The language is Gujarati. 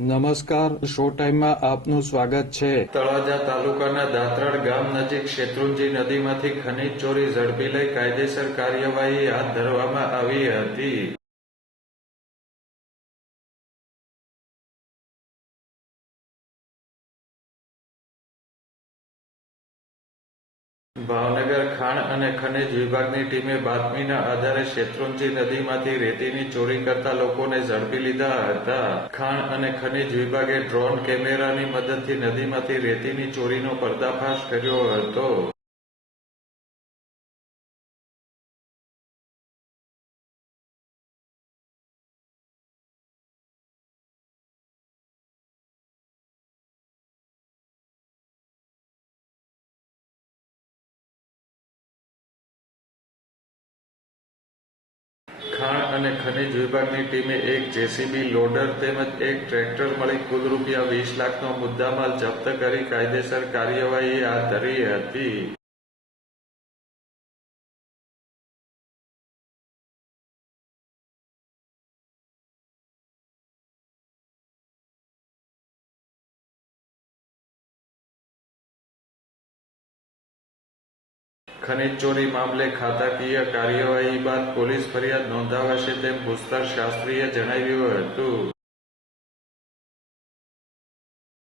નમસ્કાર, શો ટાઈમમાં આપનું સ્વાગત છે. તળાજા તાલુકાના દાત્રડ ગામ નજીક શેત્રુંજી નદીમાંથી ખનીજ ચોરી ઝડપી લઈ કાયદેસર કાર્યવાહી હાથ ધરવામાં આવી હતી. ભાવનગર ખાણ અને ખનીજ વિભાગની ટીમે બાતમીના આધારે શેત્રુંજી નદીમાંથી રેતીની ચોરી કરતા લોકોને ઝડપી લીધા હતા. ખાણ અને ખનીજ વિભાગે ડ્રોન કેમેરાની મદદથી નદીમાંથી રેતીની ચોરીનો પર્દાફાશ કર્યો હતો. ખાણ અને ખનીજ વિભાગની ટીમે એક જેસીબી લોડર તેમજ એક ટ્રેક્ટર મળી કુલ રૂપિયા 20 લાખનો મુદ્દામાલ જપ્ત કરી કાયદેસર કાર્યવાહી હાથ ધરી હતી. ખનીજ ચોરી મામલે ખાતાકીય કાર્યવાહી બાદ પોલીસ ફરિયાદ નોંધાવાશે તેમ ભૂસ્તર શાસ્ત્રીએ જણાવ્યું હતું.